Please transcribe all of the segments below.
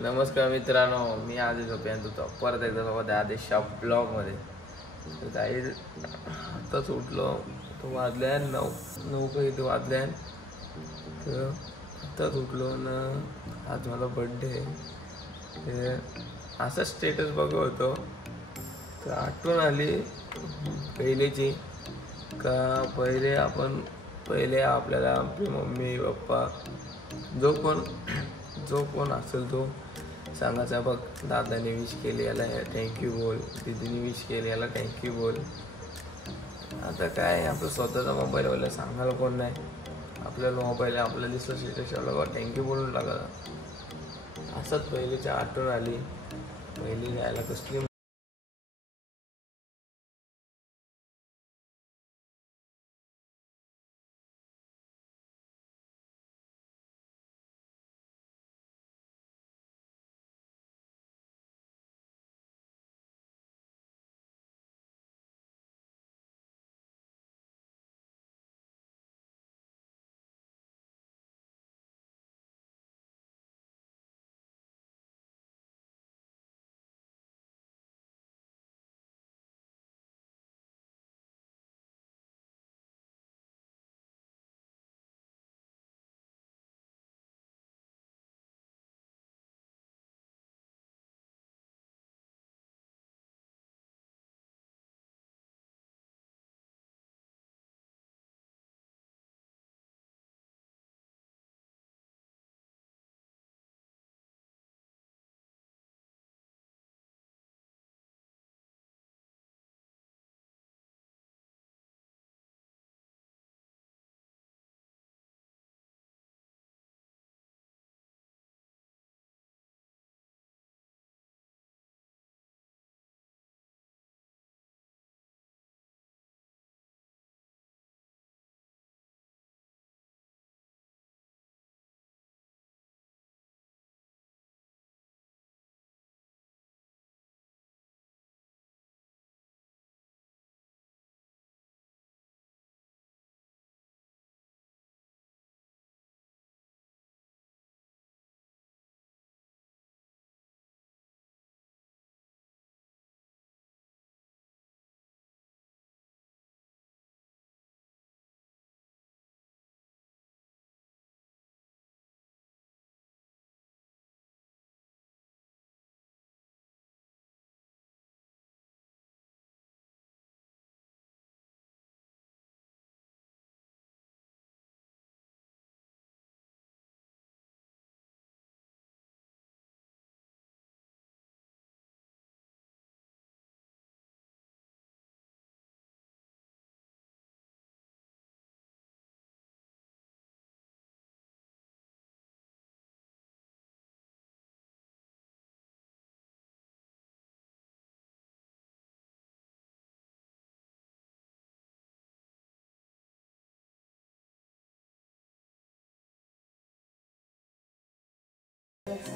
नमस्कार मित्रांनो, मी आदेश झोपेन तुझा परत एकदा सोबत आदेशच्या ब्लॉगमध्ये. तर काही आताच उठलो, तो वाजल्या 9 काही ते वाजल्या. तर आताच उठलो ना, आज मला बड्डे आहे. असं स्टेटस बघत होतो तर आठवण आली पहिलेची का पहिले आपल्याला आपली मम्मी पप्पा जो कोण असेल तो सांगायचा, बघ दादाने विश केले याला थँक्यू बोल, दीदीने विश केले याला थँक्यू बोल. आता काय आपलं स्वतःचा मोबाईलवाला सांगायला कोण नाही. आपल्याला मोबाईल आहे, आपल्याला दिसलं स्टेटसला थँक्यू बोलून टाकायचा. असंच पहिलीची आठवण आली. पहिली जायला कसली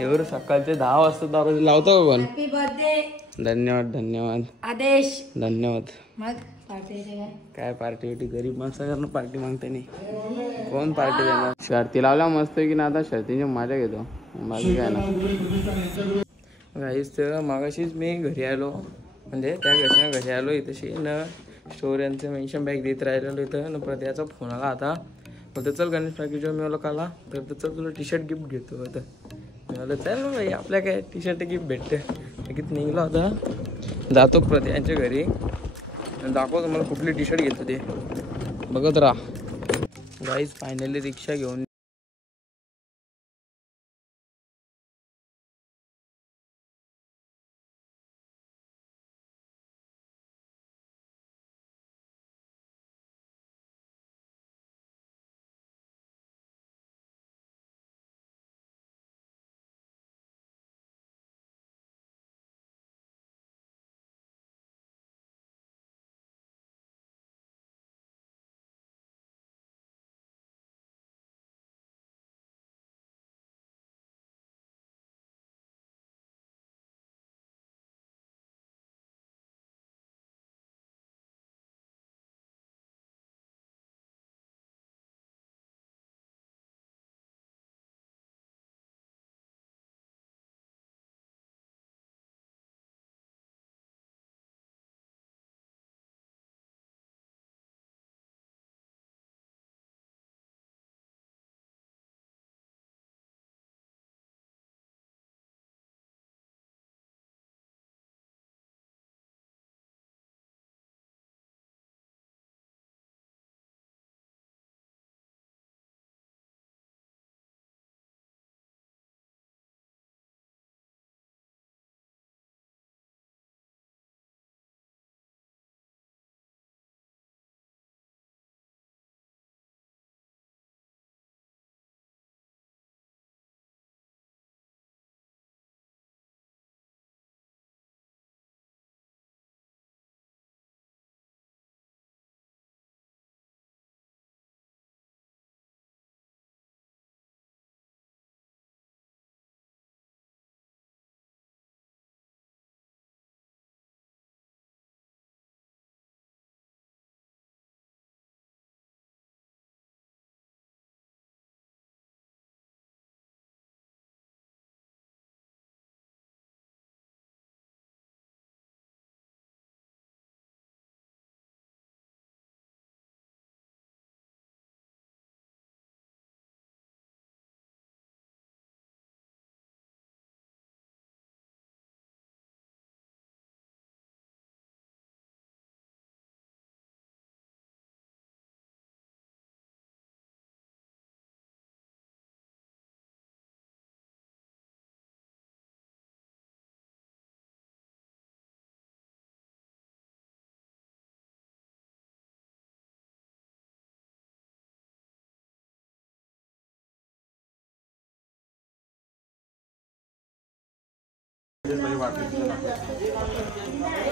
एवढं सकाळचे 10 वाजता दरवाजा लावतो का पण? Happy birthday. धन्यवाद आदेश. धन्यवाद. मग पार्टी काय पार्टी होती? गरीब माणसाकडनं पार्टी मागते नाही. कोण पार्टी देणार? शर्ती लावल्या मस्त की ना, आता शर्तीची मजा घेतो. माझं काय ना काहीच. तर मागाशीच मी घरी आलो, म्हणजे त्या घरी आलो. इथंशी न स्टोऱ्यांचं मेन्शन बॅग देत राहिलेलो इथं न. प्रत्याचा फोन आला आता, बोलतो चल गणेश टाकीच्या मी काला तर चल तुला टी शर्ट गिफ्ट घेतो. होतं मी बोललं चल भाई, आपल्या काय टी शर्ट गिफ्ट भेटते. लगेच निघलो आता, जातो प्रत्यांच्या घरी, दाखवतो मला कुठली टी शर्ट घेतो ते. बघत राहा गाईज. फायनली रिक्षा घेऊन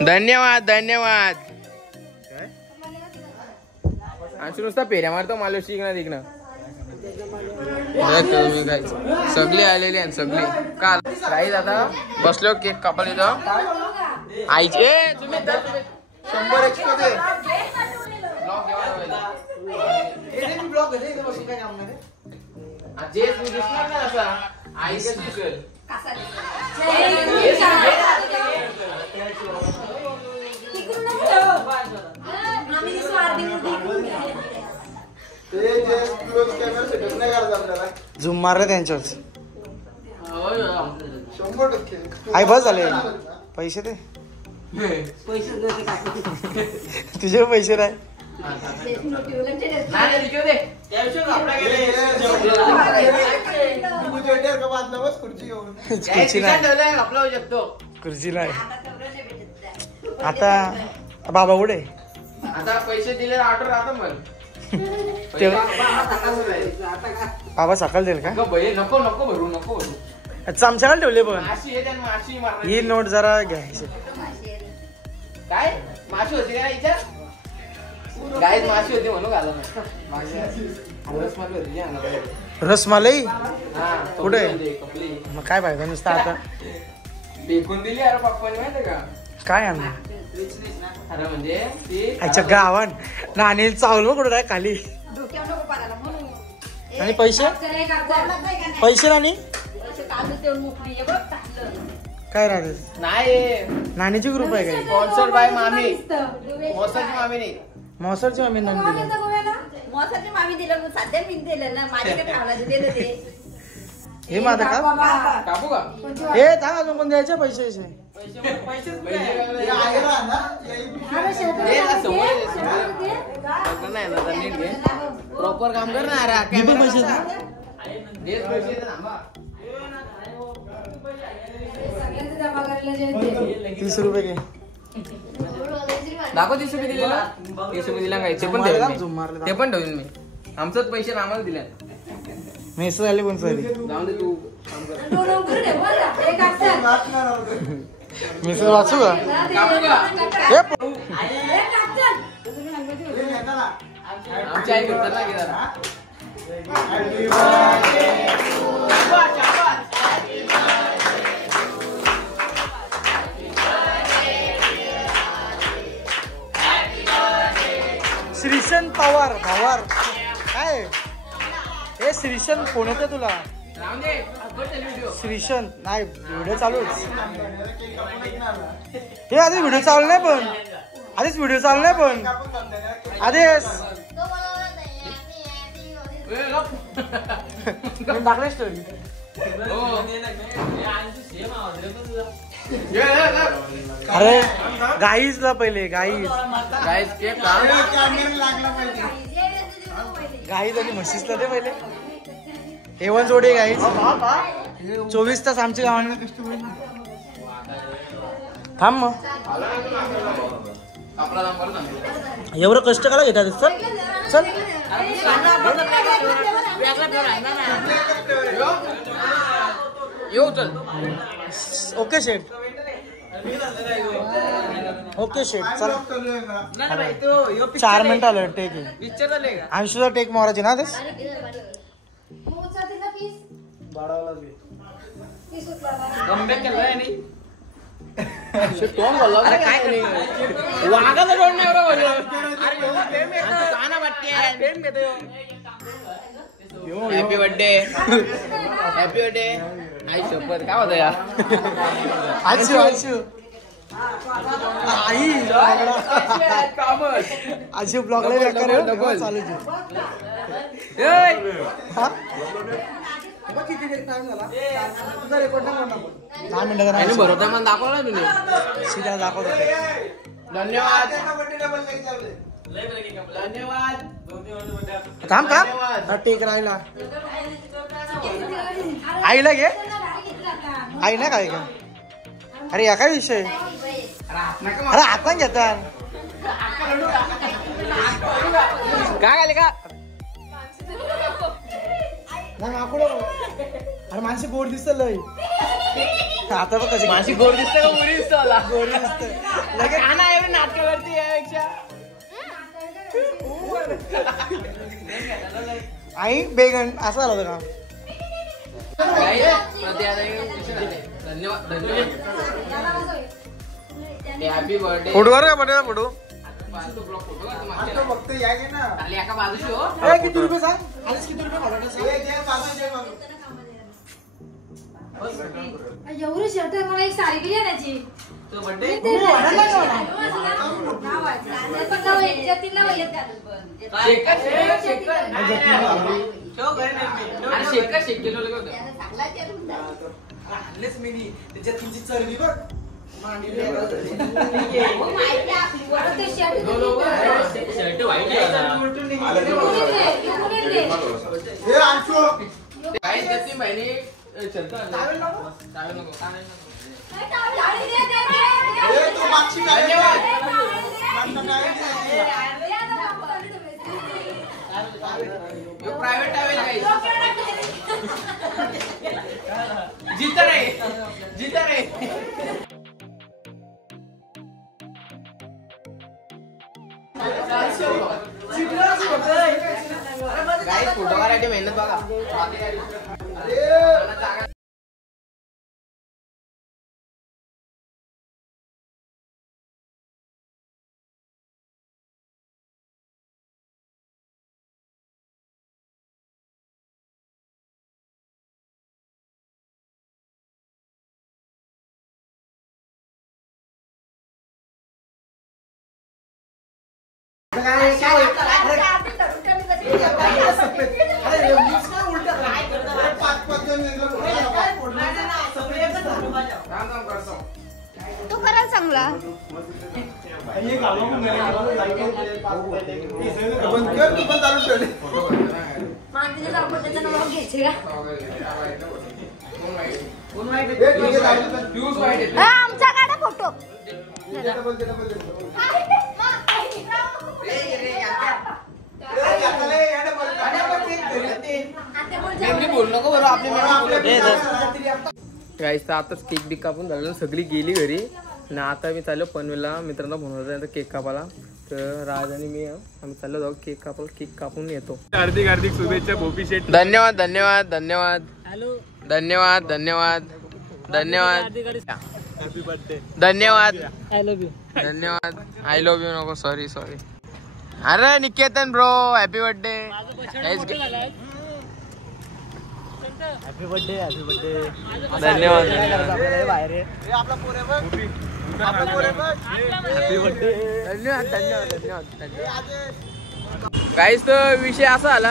धन्यवाद धन्यवाद. आमची नुसता पेऱ्या मारतो मला शिकणं तिकणं. सगळी आलेली आहेत सगळी. काल काही आता बसलो केक कापायला इथं आईचे तुम्ही 100 एक्स्ट्रा दे. झूम मारलं त्यांच्यावर. आई बस झाले पैसे ते तुझे पैसे नाही. खुर्ची नाही आता. बाबा कुठे आता पैसे दिले ऑर्डर आता मग बाबा सकाळ देईल का? नको नको भरू नको भरू. आमच्याकडे ठेवले पण माशी ही नोट जरा घ्यायची. काय माशी होती का हिच्या? गायत माशी होती म्हणून घाला रसमलाई हा कुठे? कपली मग काय पाहिजे नुसतं आता फेकून दिली अरे पप्पानी माहिती का? काय आणलं? अरे म्हणजे ती आजच्या गावात नाणी चावलं कुठं आहे खाली. आणि पैसे पैसे नाणी काय राहते? नाही नाणीची ग्रुप आहे काय? स्पॉन्सर्ड बाय मामी. मोसाची मामी नाही. मोसरची मम्मी नाणी दिली. मोसाची मामी दिलं सध्या मी दिलं ना माझ्याकडे ठेवला दिलं ते. हे माझं का? कापू का? हे सांग अजून कोण द्यायचे पैसे? प्रॉपर काम कर ना. पैसे 30 रुपये घे. दाखव 30 रुपये दिले ना. 30 रुपये दिला काय? ते पण ठेवून मी. आमचंच पैसे आम्हाला दिले. मेसेज आले पण सरी जाऊन दे तू काम कर. मेसेज वाचू का? कापू का? आमची आई करतात ना की जरा. श्रीशन पवार भावार काय हे? श्रीशन फोन येते तुला? श्रीशन नाही व्हिडिओ चालूच. हे आधी व्हिडिओ चालू नाही पण आधीच व्हिडिओ चालू नाही पण आधीच टाकले स्टोरी. अरे गाईजला पहिले गाईज केक का? गाईज आणि म्हशीसला दे पहिले. एवन जोडे गाईज 24 तास आमच्या गावाने थांब. मग एवढं कष्ट करा घेतात. चल चल येऊ चल. ओके शेठ. ओके शेठ चल. 4 मिनिट आलं टेक आहे. अंशूचा टेक मारायची ना तेच. Happy birthday happy birthday. आई शपथ काय होतं यार. अंशू अंशू आई अंशू ब्लॉगला बेकार चालू भरोसा मला दाखवला तुम्ही. सीधा दाखवतो. धन्यवाद धन्यवाद. थांब थांब टेक राहिला. आईला घे. आई नाही काय का? अरे या काय विषय? अरे आता घेतात काय आले का? अरे माणसे गोड दिसत लय. आता बघ कशी माझी गोड दिसते का मुली दिसतो मला गोड दिसतं लगे खाना एवढी नाटकं करते यापेक्षा आई बेगन असं झालं होतं का धन्यवाद हॅपी बर्थडे फोटोवर का बर्थडे फोटो फक्त या गे ना एका बाजूशी हो किती रुपये सांग आलेच किती रुपये एवढी शर्ट मला एक साडी बी आणायची तो बर्थडे त्याच्यात तुमची चरबी बघ शर्ट वाईट काही देते महिने प्रायव्हेट टावेल जिता रे फोटो काढायची मेहनत बघा तो करायला चांगला आमचा काढा फोटो बोल नको बरं आपली गाईस आताच केक बिक कापून झालं सगळी गेली घरी आणि आता मी चाललो पनवेलला मित्रांना फोन होता केक कापायला तर राज आणि मी आम्ही चाललो जाऊ केक कापून येतो हार्दिक शुभेच्छा भोपी शेट धन्यवाद धन्यवाद धन्यवाद धन्यवाद धन्यवाद धन्यवाद हॅपी बर्थडे धन्यवाद धन्यवाद आय लव्ह यू नको सॉरी अरे Niketan bro happy birthday happy birthday धन्यवाद काहीच तर विषय असा आला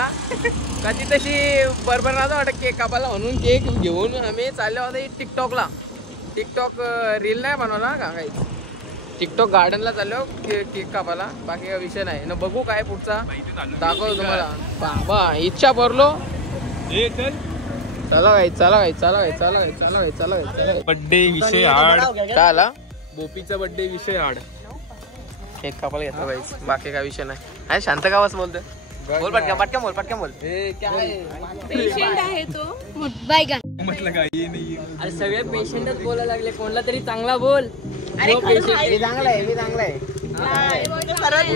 का ती तशी बरोबर नव्हता वाटत केक कापायला म्हणून केक घेऊन आम्ही चाललो होतो टिकटॉक रील नाही बनवला का काही टिकटॉक गार्डनला चाललो केक कापायला बाकी काही विषय नाही ना बघू काय पुढचा दाखवतो तुम्हाला बाबा इच्छा भरलो चला बर्थडे विषय हार्ड काय आला बोपीचा बर्थडे विषय हार्ड केक कापायला घेतला पाहिजे बाकी काय विषय नाही अरे शांत गावाच बोलतोय बोल पटकन बोल पेशंट आहे तो बायगन म्हटलं काय ये नाही अरे सगळे पेशंटच बोलायला लागले कोणला तरी चांगला बोल मी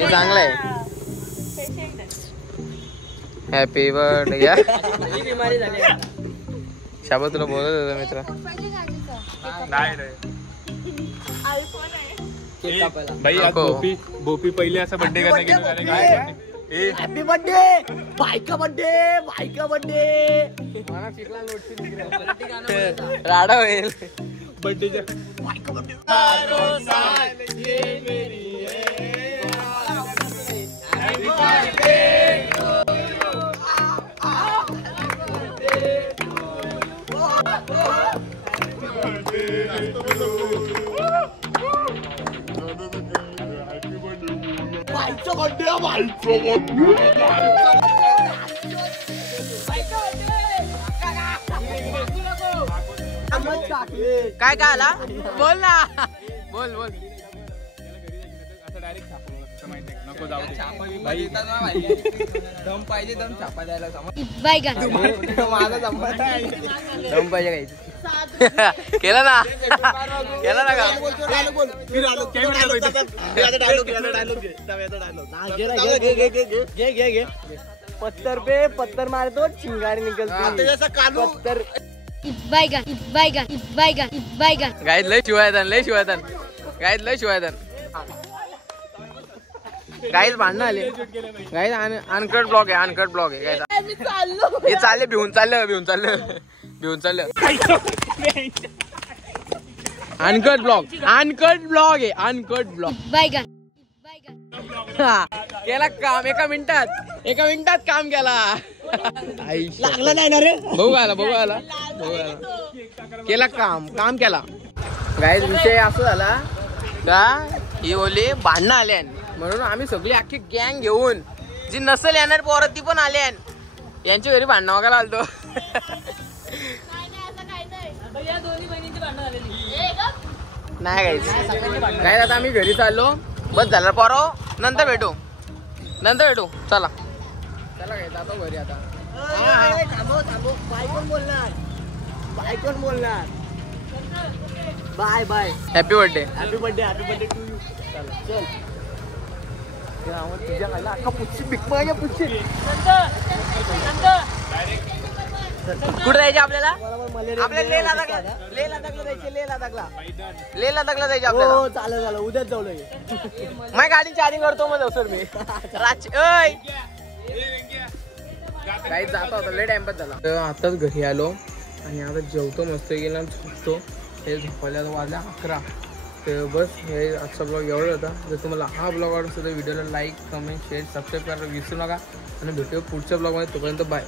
चांगला आहे हॅपी बर्थडे या बिमारी झाली शाबा तुला बोलत होता मित्र भाई आज बोपी पहिले असं बर्थडे करणे गेलो काय हॅपी बर्थडे बायका बर्थडे राडा होईल बर्थडेच्या काय आला बोल ना बोल नको जाऊ दम पाहिजे दम छापा द्यायला बायगन माझा दम पाहिजे काही केला ना केला ना का पत्थर पे पत्थर मारे तो चिंगारी निकलती पत्थर गाईत लय शिवायदान गाईत लय शिवायदान गाईत भांडणं आले गाईत अनकट ब्लॉक आहे गाईत हे चालले भिवून चाललं अनकट ब्लॉग आहे अनकट ब्लॉग केला काम एका मिनिटात काम केला लागला नाही ना रे बघू आला केला काम केला गाईज विषय असं झाला का ही ओली भांडणं आल्यान म्हणून आम्ही सगळी अख्खी गँग घेऊन जी नसल येणार पोरं ती पण आल्यान यांच्या घरी भांडणं वगैरे आलतो नाही गाईज आता आम्ही घरी चाललो बस झालं पोरो नंतर भेटू चला गाईज आता घरी आता थांबव बाय कोण बोलणार bye happy birthday to you चल तुझ्या खायला अख्खा पुच्छी बिकमाच्या पुच्छी कुठे जायचे आपल्याला लेह लदाखला जायचे आपल्याला हो चालेल उद्याच जाऊ माझ्या गाडी चार्जिंग करतो मग सर मी काही जाता होता लय टाइमपास झाला आताच घरी आलो आणि आता जेवतो मस्त गेला झोपतो हे झोपायला वाजल्या 11 तर बस हे आजचा ब्लॉग एवढा होता जर तुम्हाला हा ब्लॉग आवडतो तर व्हिडिओला लाईक कमेंट शेअर सबस्क्राईब करायला विसरू नका आणि भेटूया पुढच्या ब्लॉगमध्ये तोपर्यंत बाय